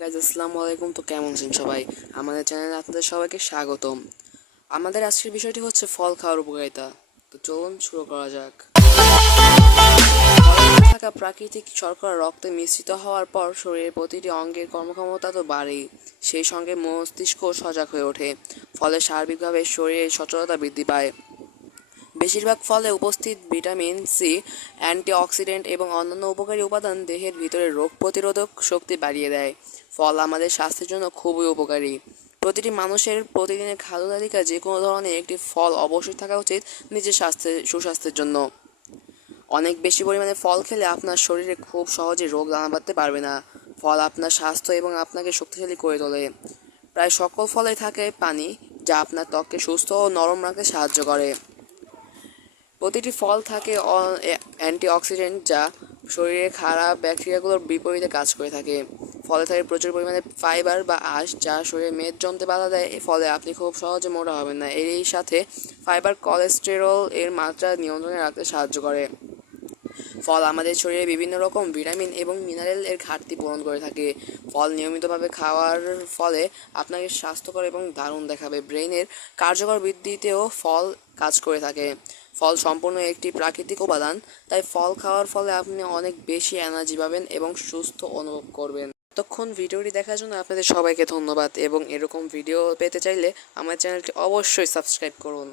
Guys আসসালামু আলাইকুম। তো কেমন আছেন সবাই? আমাদের চ্যানেলে আপনাদের সবাইকে স্বাগতম। আমাদের আজকের বিষয়টি হচ্ছে ফল খাওয়ার উপকারিতা। তো চলুন শুরু করা যাক। ফলে থাকা প্রাকৃতিক শর্করা রক্তে মিশ্রিত হওয়ার পর শরীরের প্রতিটি অঙ্গের কর্মক্ষমতা তো বাড়েই, সেই সঙ্গে মস্তিষ্ক সজাগ হয়ে ওঠে। ফলে সার্বিকভাবে শরীরের সচলতা বৃদ্ধি পায়। বেশিরভাগ ফলে উপস্থিত ভিটামিন সি, অ্যান্টিঅক্সিডেন্ট এবং অন্যান্য উপকারী উপাদান দেহের ভিতরে রোগ প্রতিরোধক শক্তি বাড়িয়ে দেয়। ফল আমাদের স্বাস্থ্যের জন্য খুবই উপকারী। প্রতিটি মানুষের প্রতিদিনের খাদ্য তালিকায় যে কোনো ধরনের একটি ফল অবশ্যই থাকা উচিত নিজের সুস্বাস্থ্যের জন্য। অনেক বেশি পরিমাণে ফল খেলে আপনার শরীরে খুব সহজে রোগ দানা বাঁধতে পারবে না। ফল আপনার স্বাস্থ্য এবং আপনাকে শক্তিশালী করে তোলে। প্রায় সকল ফলে থাকে পানি, যা আপনার ত্বককে সুস্থ ও নরম রাখতে সাহায্য করে। প্রতিটি ফল থাকে অ্যান্টিঅক্সিডেন্ট, যা শরীরে খারাপ ব্যাকটেরিয়াগুলোর বিপরীতে কাজ করে থাকে। ফলে থাকে প্রচুর পরিমাণে ফাইবার বা আঁশ, যা শরীরে মেদ জমতে বাধা দেয়। ফলে আপনি খুব সহজে মোটা হবেন না। এরই সাথে ফাইবার কোলেস্টেরল এর মাত্রা নিয়ন্ত্রণে রাখতে সাহায্য করে। ফল আমাদের শরীরে বিভিন্ন রকম ভিটামিন এবং মিনারেল এর ঘাটতি পূরণ করে থাকে। ফল নিয়মিতভাবে খাওয়ার ফলে আপনাকে স্বাস্থ্যকর এবং দারুণ দেখাবে। ব্রেনের কার্যকর বৃদ্ধিতেও ফল কাজ করে থাকে। ফল সম্পূর্ণ একটি প্রাকৃতিক উপাদান, তাই ফল খাওয়ার ফলে আপনি অনেক বেশি এনার্জি পাবেন এবং সুস্থ অনুভব করবেন। এতক্ষণ ভিডিওটি দেখার জন্য আপনাদের সবাইকে ধন্যবাদ, এবং এরকম ভিডিও পেতে চাইলে আমার চ্যানেলটি অবশ্যই সাবস্ক্রাইব করুন।